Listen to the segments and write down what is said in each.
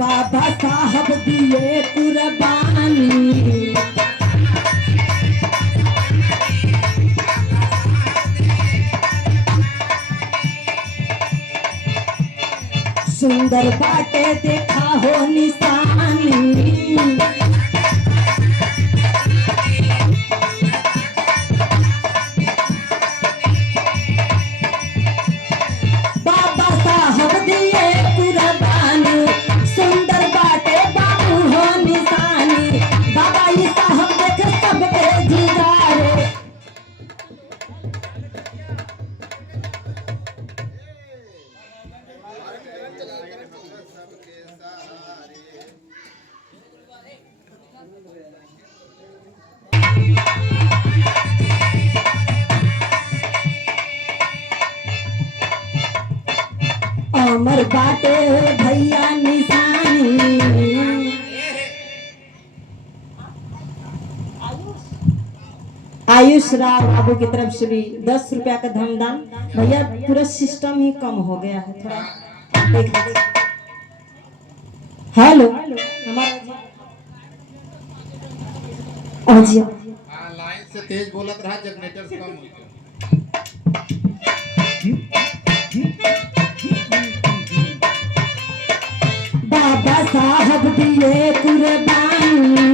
बाबा साहब दिए कुर्बानी, सुंदर बाटे देखा हो निशानी, बाबा साहब दिए कुर्बानी, सुंदर बाटे बाबू हो निशानी, बाबा ये साहब देख सबके जिगारे, अमर बाटे भैया निशानी। आयुष राव बाबू की तरफ से भी 10 रुपया का धनदान। भैया पूरा सिस्टम ही कम हो गया है थोड़ा देख लीजिए। हेलो हमारा जी लाइन से तेज बोलत रहा, जनरेटर से कम हो गया। बाबा साहब दिए कुर्बानी,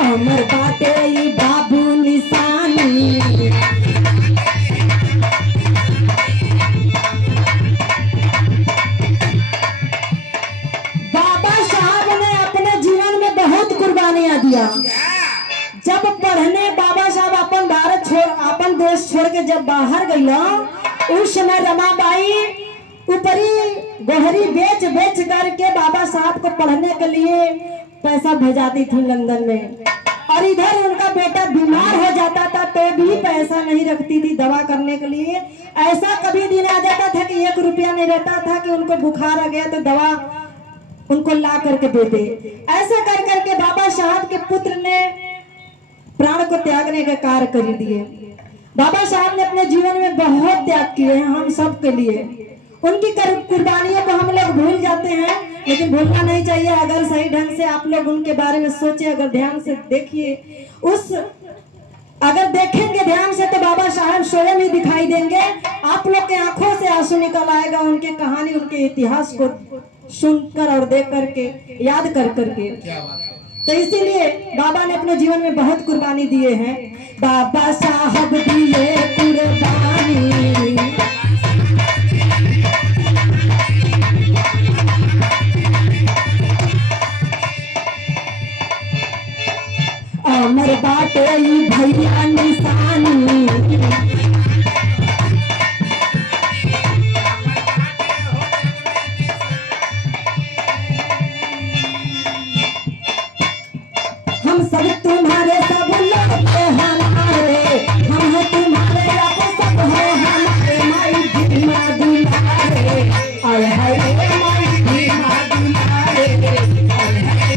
अमर बाटे बाबू निशानी, बाबा साहब ने अपने जीवन में बहुत कुर्बानियां दिया। जब पढ़ने बाबा साहब अपन भारत छोड़ अपन देश छोड़ के जब बाहर गईला, उस समय रमाबाई ऊपरी गोहरी बेच बेच करके बाबा साहब को पढ़ने के लिए पैसा भेजाती थी लंदन में, और इधर उनका बेटा बीमार हो जाता था तो भी पैसा नहीं रखती थी दवा करने के लिए। ऐसा कभी दिन आ जाता था कि 1 रुपया नहीं रहता था कि उनको बुखार आ गया तो दवा उनको ला करके देते। ऐसा कर करके बाबा साहब के पुत्र ने प्राण को त्यागने का कार्य कर दिए। बाबा साहब ने अपने जीवन में बहुत त्याग किए हैं हम सब के लिए। उनकी कुर्बानियों को हम लोग भूल जाते हैं, लेकिन भूलना नहीं चाहिए। अगर सही ढंग से आप लोग उनके बारे में सोचे, अगर ध्यान से देखिए, अगर देखेंगे ध्यान से तो बाबा साहब स्वयं ही दिखाई देंगे। आप लोग के आंखों से आंसू निकल आएगा उनके कहानी, उनके इतिहास को सुनकर और देख करके, याद कर करके। तो इसीलिए बाबा ने अपने जीवन में बहुत कुर्बानी दिए हैं। बाबा साहब दिए कुर्बानी, अमर बाटे भैया निशानी, हम सब तुम्हारे सब लोग के हमारे, हम हैं तुम्हारे आप सब हो हमारे, माई भीमा दुलारे, आय हाय माई भीमा दुलारे, आय हाय।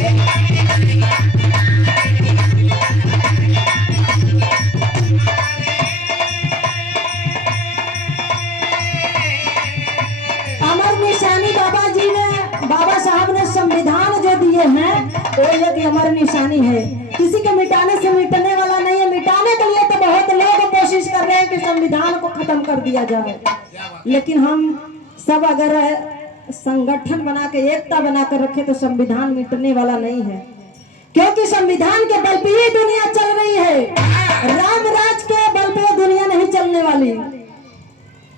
अमर निशानी बाबा जी ने, बाबा साहब ने संविधान जो दिए हैं वो एक अमर निशानी है। किसी के मिटाने से मिटने वाला नहीं है। मिटाने के लिए तो बहुत लोग कोशिश कर रहे हैं कि संविधान को खत्म कर दिया जाए, लेकिन हम सब अगर संगठन बना के एकता बना कर रखे तो संविधान मिटने वाला नहीं है, क्योंकि संविधान के बल पे ही दुनिया चल रही है। राम राज के बल पे दुनिया नहीं चलने वाली।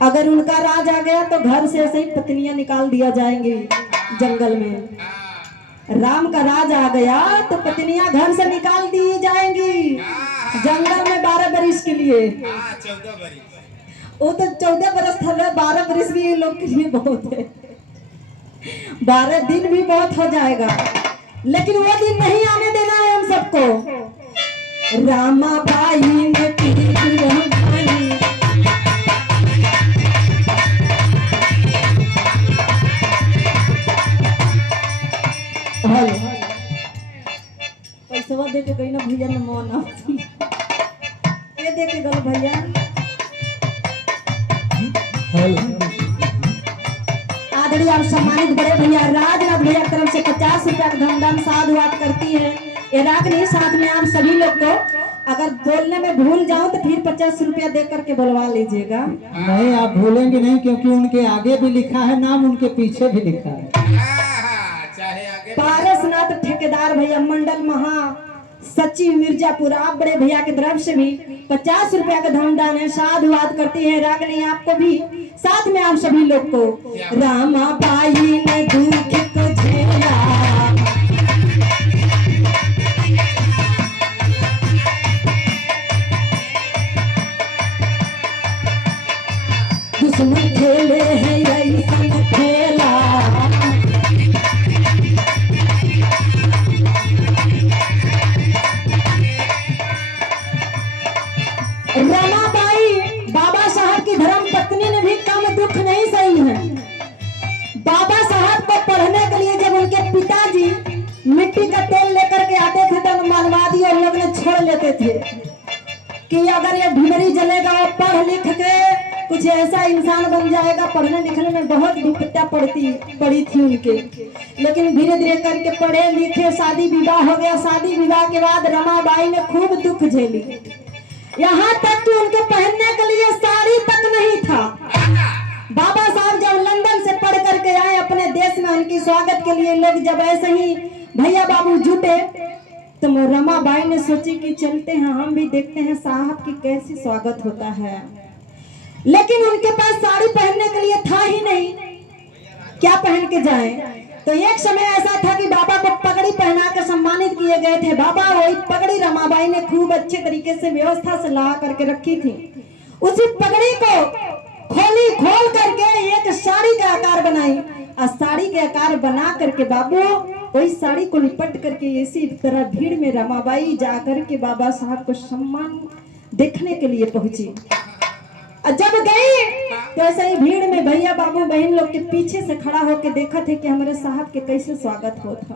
अगर उनका राज आ गया तो घर से ऐसे ही पत्नियां निकाल दिया जाएंगी जंगल में। राम का राज आ गया तो पत्नियां घर से निकाल दी जाएंगी जंगल में 12 बरिस के लिए। 14 बरिस, वो तो 14 बरस था, 12 बरिस भी लोग के लिए बहुत है। 12 दिन भी बहुत हो जाएगा, लेकिन वो दिन नहीं आने देना है हम सबको। रामाबाई ने की कुर्बानी, पैसा दे के कहीं ना भैया न मौन ये देखे गल भैया आदरणीय और सम्मानित बड़े भैया राजनाथ भैया की तरफ से 50 रुपया का धमदान साधुवाद करती है। ये रागनी साथ में आप सभी लोग को अगर बोलने में भूल जाओ तो फिर 50 रुपया दे करके बुलवा लीजिएगा। नहीं, आप भूलेंगे नहीं, क्योंकि उनके आगे भी लिखा है नाम, उनके पीछे भी लिखा है। चाहे आगे पारसनाथ ठेकेदार भैया मंडल महा सचिव मिर्जापुर आप बड़े भैया की तरफ से भी 50 रुपया का धमदान है साधुवाद करती है रागनी आपको भी साथ में आप सभी लोग को। रामाबाई ने दुख को झेला दुश्मन खेले हैं ऐसा खेला रमाबाई बाबा साहब की धर्म पत्नी ने भी कम दुख नहीं सही है। बाबा साहब को पढ़ने के लिए जब उनके पिताजी मिट्टी का तेल लेकर के आते थे तो मानवादी और लोग ने छोड़ लेते थे कि अगर ये ढिमरी जलेगा और पढ़ लिख के कुछ ऐसा इंसान बन जाएगा। पढ़ने लिखने में बहुत विपत्तियां पड़ी थी उनके, लेकिन धीरे धीरे करके पढ़े लिखे शादी विवाह हो गया। शादी विवाह के बाद रमाबाई ने खूब दुख झेली, यहाँ तक कि उनके पहनने के लिए साड़ी तक नहीं था। बाबा साहब जब लंदन से पढ़ करके आए अपने देश में, उनकी स्वागत के लिए लोग जब ऐसे ही भैया बाबू जुटे तो रमाबाई ने सोची कि चलते हैं हम भी देखते हैं साहब की कैसी स्वागत होता है। लेकिन उनके पास साड़ी पहनने के लिए था ही नहीं, क्या पहन के जाएं। तो एक समय ऐसा था कि बाबा को पगड़ी पहना कर सम्मानित किए गए थे। बाबा वही पगड़ी रमाबाई ने खूब अच्छे तरीके से व्यवस्था से ला करके रखी थी। उसी पगड़ी को खोल करके एक साड़ी का आकार बनाई और साड़ी के आकार बना करके बाबू वही साड़ी को लिपट करके इसी तरह भीड़ में रमाबाई जा करके बाबा साहब को सम्मान देखने के लिए पहुंची। जब गई तो ऐसे ही भीड़ में भैया बाबू बहन लोग के पीछे से खड़ा होकर देखा थे कि हमारे साहब के कैसे स्वागत होता।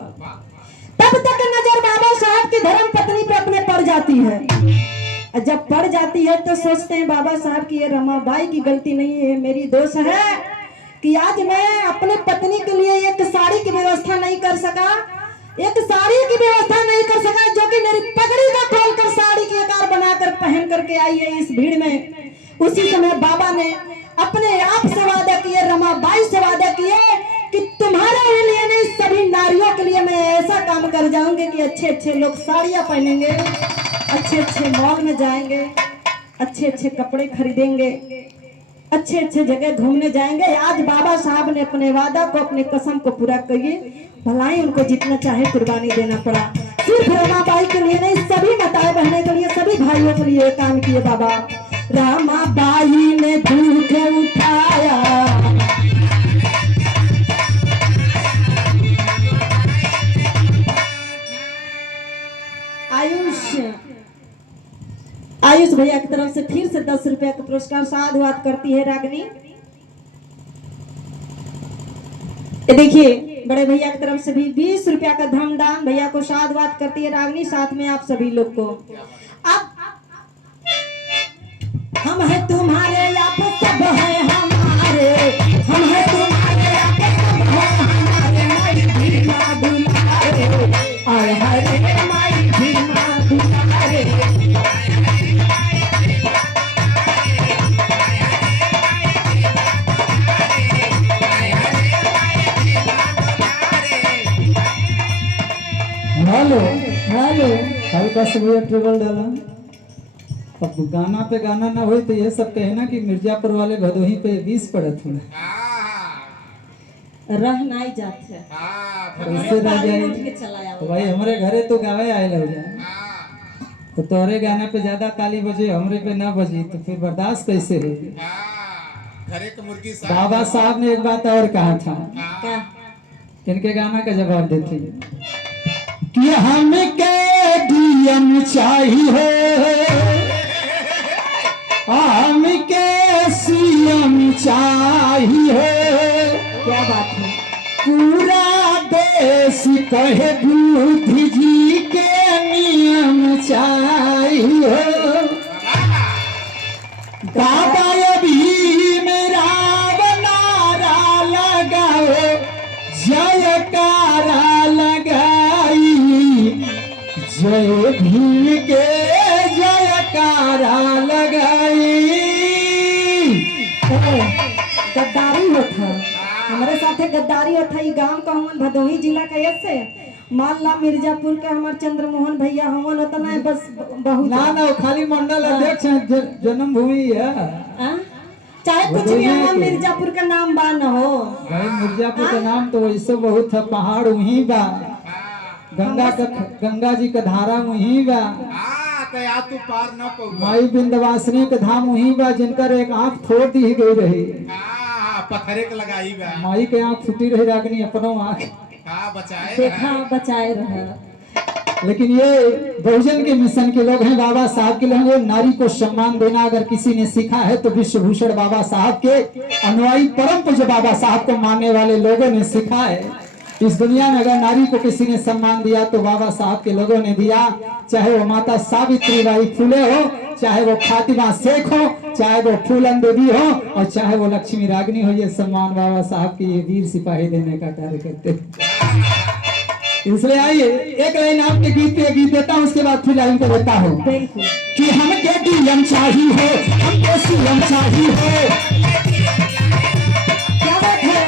तब तक नजर बाबा साहब की धर्म पत्नी पे अपने पड़ जाती है। जब पड़ जाती है तो सोचते हैं बाबा साहब की ये रमाबाई की गलती नहीं है, मेरी दोष है कि आज मैं अपने पत्नी के लिए एक साड़ी की व्यवस्था नहीं कर सका, एक साड़ी की व्यवस्था नहीं कर सका जो कि मेरी पगड़ी को खोलकर साड़ी के आकार बनाकर पहन करके आई है इस भीड़ में। उसी समय बाबा ने अपने आप से वादा किए, रमाबाई से वादा किए कि तुम्हारे लिए नहीं सभी नारियों के लिए मैं ऐसा काम कर जाऊंगे कि अच्छे अच्छे लोग साड़ियां पहनेंगे, अच्छे अच्छे मॉल में जाएंगे, अच्छे अच्छे कपड़े खरीदेंगे, अच्छे अच्छे जगह घूमने जाएंगे। आज बाबा साहब ने अपने वादा को अपने कसम को पूरा किए, भलाई उनको जितना चाहे कुर्बानी देना पड़ा। सिर्फ रमाबाई के लिए नहीं सभी माताएं बहने के लिए सभी भाइयों के लिए काम किए बाबा। रमाबाई ने दुख उठाया आयुष भैया की तरफ से फिर से 10 रुपया का पुरस्कार साधुवाद करती है रागनी। देखिए बड़े भैया की तरफ से भी 20 रुपया का धमदान भैया को साधुवाद करती है रागनी, साथ में आप सभी लोग को। अब हम हैं तुम्हारे आप सब है हमारे, हम हैं तुम्हारे आप सब है हमारे, माई भीमा दुलारे आय हरे माई भीमा दुलारे। हेलो हेलो, हल्का सा भी ट्रिबल डाला। अब गाना पे गाना ना हो तो ये सब कहना कि मिर्जापुर वाले भदोही पे 20 पड़त हुए रह नहीं जाते उससे रह जाए तो भाई हमारे घरे तो गावे आए लग जाए तो तोरे गाना पे ज्यादा ताली बजे हमरे पे ना बजी तो फिर बर्दाश्त कैसे होगी। घरे के मुर्गी बाबा साहब ने एक बात और कहा था, क्या इनके गाना का जवाब देते कि हमके डीएम चाहिए, हमके सीएम चाहिए। क्या बात है, पूरा देश कहे बुद्धि जी के नियम चाहिए। जय भीम के जयकारा लगाई। गद्दारी होता हमारे साथे गद्दारी होता। ई गांव का हमन भदोही जिला का ऐसे मालला मिर्जापुर के हमार चंद्रमोहन भैया हमन उतना है बस बहुत ना ना वो खाली मंडल अध्यक्ष हैं, जन्मभूमि है। हाँ? चाहे कुछ भी हमन मिर्जापुर का नाम बा न हो भाई मिर्जापुर का नाम तो वैसे बहुत है, पहाड़ वहीं बा, गंगा जी का धारा वहीं बा, तो या तू पार न पहुंच। माई विंध्यवासिनी का धाम वहीं बा, जिनकर एक आंख फोड़ दी गई रही। पत्थरे के लगाई बा। माई के आंख फूटी रही रागनी अपनो आंख बचाए देखा बचाए रहा। लेकिन ये बहुजन के मिशन के लोग हैं, बाबा साहब के लोग हैं। नारी को सम्मान देना अगर किसी ने सीखा है तो विश्व भूषण बाबा साहब के अनुयायी परम पूज्य बाबा साहब को मानने वाले लोगों ने सीखा है। इस दुनिया में अगर नारी को किसी ने सम्मान दिया तो बाबा साहब के लोगों ने दिया, चाहे वो माता सावित्री बाई फुले हो, चाहे वो फातिमा शेख हो, चाहे वो फूलन देवी हो, और चाहे वो लक्ष्मी रागनी हो। ये सम्मान बाबा साहब के ये वीर सिपाही देने का कार्य करते हैं। इसलिए आइए एक लाइन आपके गीत पे गीत देता हूँ, उसके बाद फिर लाइन को देता हूँ कि हमके डीएम चाहिए, हमको सीएम चाहिए। क्या बात है?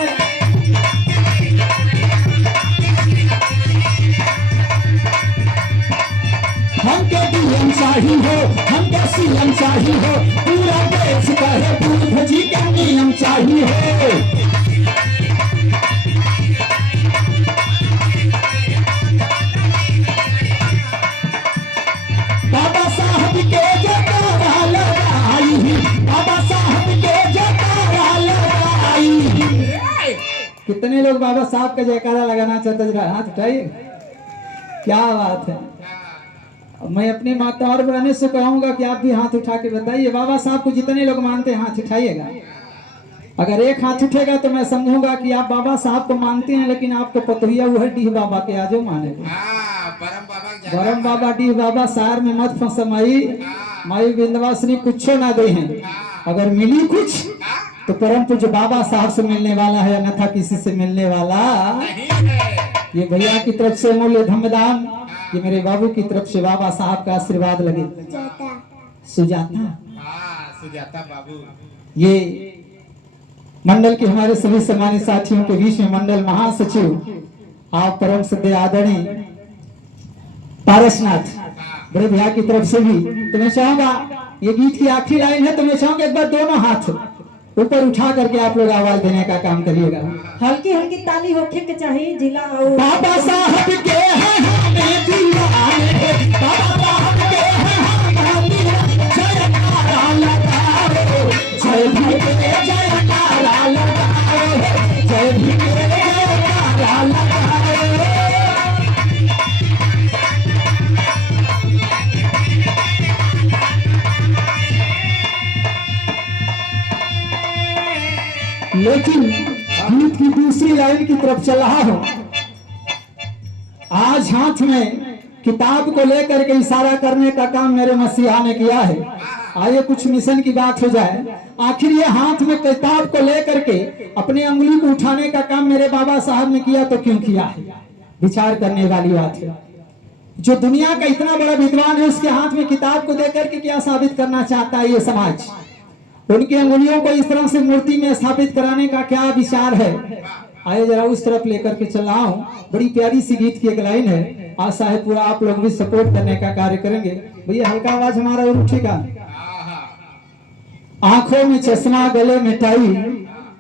हमके डीएम चाहिए, हमके सीएम चाहिए, पूरा देश कहे बुद्ध जी का नियम चाहिए। बाबा साहब के जयकारा लगाई, बाबा साहब के जयकारा लगाई। कितने लोग बाबा साहब का जयकारा लगाना चाहते हैं? हाथ उठाइए। क्या बात है। मैं अपनी माता और बनाने से कहूंगा कि आप भी हाथ उठा के बताइए। बाबा साहब को जितने लोग मानते हैं हाथ उठाइएगा। अगर एक हाथ उठेगा तो मैं समझूंगा कि आप बाबा साहब को मानते हैं, लेकिन आपको पतोहिया वह डीह बाबा के आजो मानेगा। बरम बाबा डीह बाबा सार में मत फंसमाई, माई विंध्यवासिनी कुछ ना दे हैं। अगर मिली कुछ तो परम पूज्य बाबा साहब से मिलने वाला है, अन्यथा किसी से मिलने वाला। ये भैया की तरफ से मूल्य धमदान, ये मेरे बाबू की तरफ से बाबा साहब का आशीर्वाद लगे। सुजाता बाबू। ये मंडल के हमारे सभी सम्मानित साथियों के बीच में मंडल महासचिव आप परम सद्य आदरणीय पारसनाथ बड़े भैया की तरफ से भी। तो मैं चाहूंगा, ये गीत की आखिरी लाइन है, तो मैं चाहूंगा एक बार दोनों हाथ ऊपर उठा करके आप लोग आवाज देने का काम करिएगा। हल्की हल्की ताली होके के चाहिए जिला और बाबा साहब के हैं हमें दीवाने, बाबा साहब के हैं हमें दीवाने, जयकारा लगाओ, जय भीम के जयकारा लगाओ, जय भीम के जयकारा लगाओ। लेकिन गीत की दूसरी लाइन की तरफ चल रहा हूं। आज हाथ में किताब को लेकर के इशारा करने का काम मेरे मसीहा ने किया है। आइए कुछ मिशन की बात हो जाए। आखिर ये हाथ में किताब को लेकर के अपनी उंगली को उठाने का काम मेरे बाबा साहब ने किया, तो क्यों किया है? विचार करने वाली बात है। जो दुनिया का इतना बड़ा विद्वान है, उसके हाथ में किताब को देकर के क्या साबित करना चाहता है ये समाज? उनकी अंगुलियों को इस तरह से मूर्ति में स्थापित कराने का क्या विचार है? आइए जरा उस तरफ लेकर के चला हूं। बड़ी प्यारी सी गीत की एक लाइन है, आशा है पूरा आप लोग भी सपोर्ट करने का कार्य करेंगे। भैया हल्का आवाज हमारा और उठेगा। आंखों में चश्मा, गले में टाई,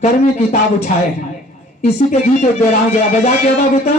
कर में किताब उठाए हैं। इसी पे गीत एक दोहराऊं, जरा बजा के बाबू तो